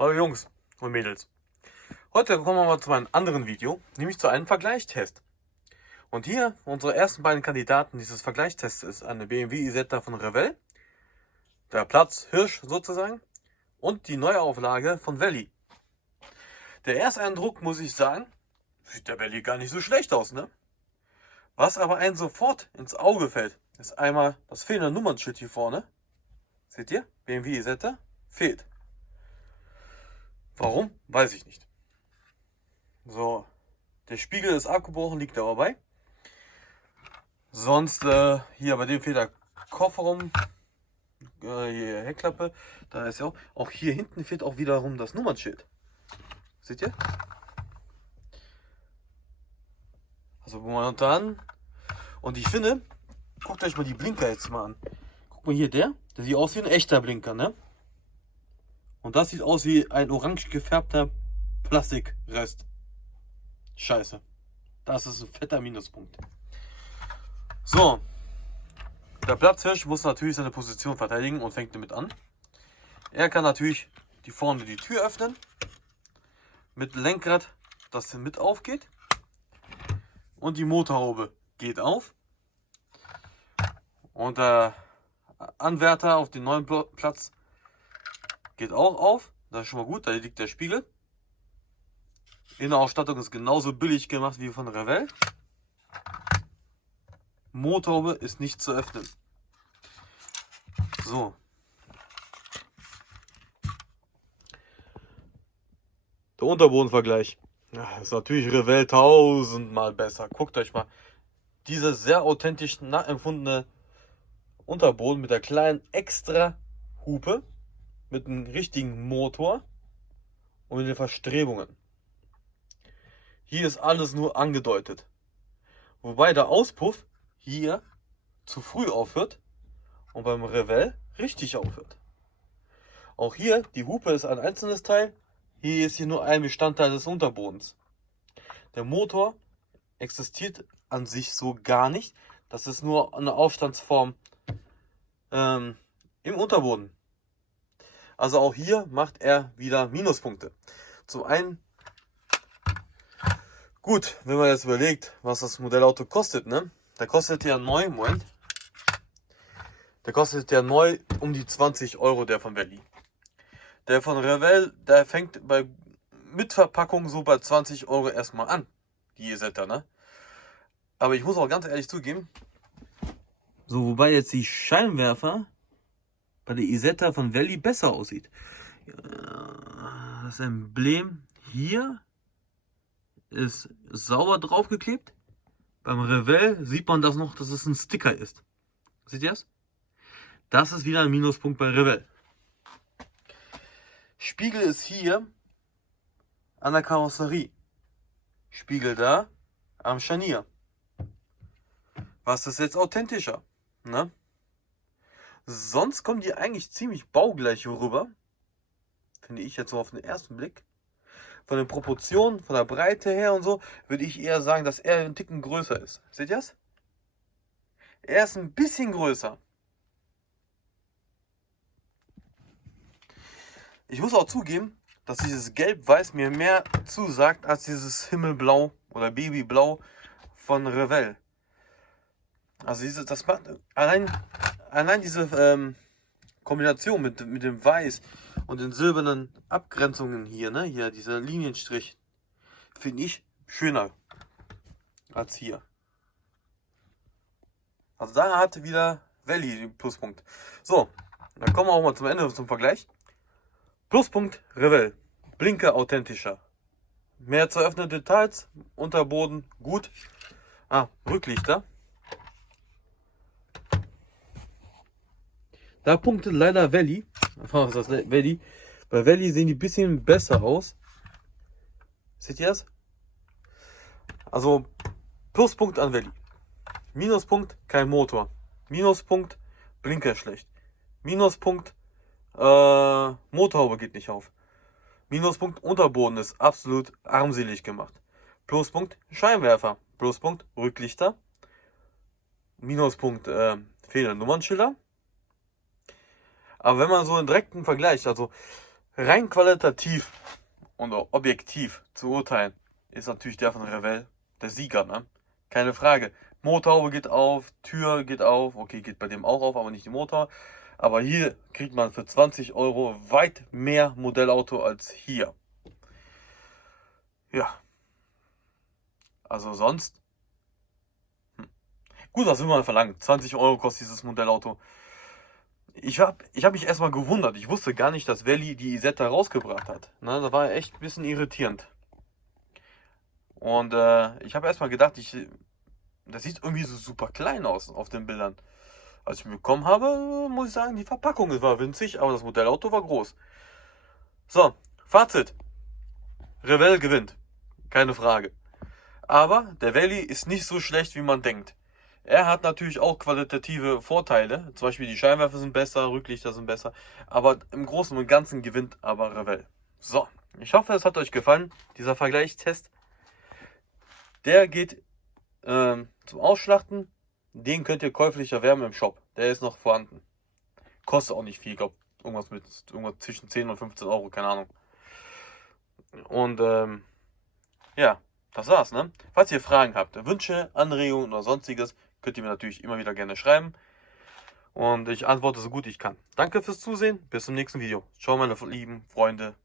Hallo Jungs und Mädels. Heute kommen wir mal zu einem anderen Video, nämlich zu einem Vergleichstest. Und hier unsere ersten beiden Kandidaten dieses Vergleichstests ist eine BMW Isetta von Revell, der Platz Hirsch sozusagen, und die Neuauflage von Valley. Der Ersteindruck, muss ich sagen, sieht der Valley gar nicht so schlecht aus, ne? Was aber einem sofort ins Auge fällt, ist einmal das fehlende Nummernschild hier vorne. Seht ihr? BMW Isetta fehlt. Warum? Weiß ich nicht. So, der Spiegel ist abgebrochen, liegt aber bei. Sonst hier bei dem fehlt der Kofferraum, hier Heckklappe, da ist ja auch hier hinten fehlt auch wiederum das Nummernschild. Seht ihr? Also momentan. Und ich finde, guckt euch mal die Blinker jetzt mal an. Guck mal hier, der sieht aus wie ein echter Blinker, ne? Und das sieht aus wie ein orange gefärbter Plastikrest. Scheiße. Das ist ein fetter Minuspunkt. So. Der Platzhirsch muss natürlich seine Position verteidigen und fängt damit an. Er kann natürlich vorne die Tür öffnen. Mit Lenkrad, das mit aufgeht. Und die Motorhaube geht auf. Und der Anwärter auf den neuen Platz geht auch auf. Das ist schon mal gut, da liegt der Spiegel. Innenausstattung ist genauso billig gemacht wie von Revell. Motorhaube ist nicht zu öffnen. So. Der Unterbodenvergleich. Ja, ist natürlich Revell tausendmal besser. Guckt euch mal diese sehr authentisch nachempfundene Unterboden mit der kleinen extra Hupe, mit einem richtigen Motor und mit den Verstrebungen. Hier ist alles nur angedeutet. Wobei der Auspuff hier zu früh aufhört und beim Revell richtig aufhört. Auch hier, die Hupe ist ein einzelnes Teil. Hier ist hier nur ein Bestandteil des Unterbodens. Der Motor existiert an sich so gar nicht. Das ist nur eine Aufstandsform im Unterboden. Also auch hier macht er wieder Minuspunkte. Zum einen, gut, wenn man jetzt überlegt, was das Modellauto kostet, ne? Der kostet ja neu, der kostet ja neu um die 20 Euro, der von Valley. Der von Revell, der fängt mit Verpackung so bei 20 Euro erstmal an, die Isetta, ne? Aber ich muss auch ganz ehrlich zugeben, so, wobei jetzt die Scheinwerfer bei der Isetta von Valley besser aussieht. Das Emblem hier ist sauber draufgeklebt. Beim Revell sieht man das noch, dass es ein Sticker ist. Seht ihr das? Das ist wieder ein Minuspunkt bei Revell. Spiegel ist hier an der Karosserie. Spiegel da am Scharnier. Was ist jetzt authentischer? Ne? Sonst kommen die eigentlich ziemlich baugleich rüber. Finde ich jetzt so auf den ersten Blick. Von den Proportionen, von der Breite her und so, würde ich eher sagen, dass er einen Ticken größer ist. Seht ihr das? Er ist ein bisschen größer. Ich muss auch zugeben, dass dieses Gelb-Weiß mir mehr zusagt als dieses Himmelblau oder Babyblau von Revell. Also das macht allein diese Kombination mit dem Weiß und den silbernen Abgrenzungen hier, ne, hier dieser Linienstrich, finde ich schöner als hier. Also da hat wieder Valley den Pluspunkt. So, dann kommen wir auch mal zum Ende zum Vergleich. Pluspunkt Revell, Blinker authentischer, mehr zu öffnende Details, Unterboden gut. Rücklichter. Da punktet leider Valley. Was ist das? Valley. Bei Valley sehen die ein bisschen besser aus. Seht ihr das? Also Pluspunkt an Valley. Minuspunkt kein Motor. Minuspunkt Blinker schlecht. Minuspunkt Motorhaube geht nicht auf. Minuspunkt Unterboden ist absolut armselig gemacht. Pluspunkt Scheinwerfer. Pluspunkt Rücklichter. Minuspunkt fehlende Nummernschilder. Aber wenn man so einen direkten Vergleich, also Rein qualitativ und auch objektiv zu urteilen, ist natürlich der von Revell der Sieger, ne? Keine Frage. Motorhaube geht auf, Tür geht auf, okay, geht bei dem auch auf, aber nicht die Motor. Aber hier kriegt man für 20 Euro weit mehr Modellauto als hier. Ja, also sonst. Gut, was will man verlangen? 20 Euro kostet dieses Modellauto. Ich hab mich erstmal gewundert. Ich wusste gar nicht, dass Valley die Isetta rausgebracht hat. Ne, das war echt ein bisschen irritierend. Und ich habe erstmal gedacht, das sieht irgendwie so super klein aus auf den Bildern. Als ich ihn bekommen habe, muss ich sagen, die Verpackung war winzig, aber das Modellauto war groß. So, Fazit. Revell gewinnt. Keine Frage. Aber der Valley ist nicht so schlecht, wie man denkt. Er hat natürlich auch qualitative Vorteile. Zum Beispiel die Scheinwerfer sind besser, Rücklichter sind besser. Aber im Großen und Ganzen gewinnt aber Revell. So, ich hoffe, es hat euch gefallen, dieser Vergleichstest. Der geht zum Ausschlachten. Den könnt ihr käuflich erwerben im Shop. Der ist noch vorhanden. Kostet auch nicht viel, ich glaube irgendwas zwischen 10 und 15 Euro, keine Ahnung. Und ja, das war's, ne? Falls ihr Fragen habt, Wünsche, Anregungen oder sonstiges, könnt ihr mir natürlich immer wieder gerne schreiben. Und ich antworte so gut ich kann. Danke fürs Zusehen, bis zum nächsten Video. Ciao, meine lieben Freunde.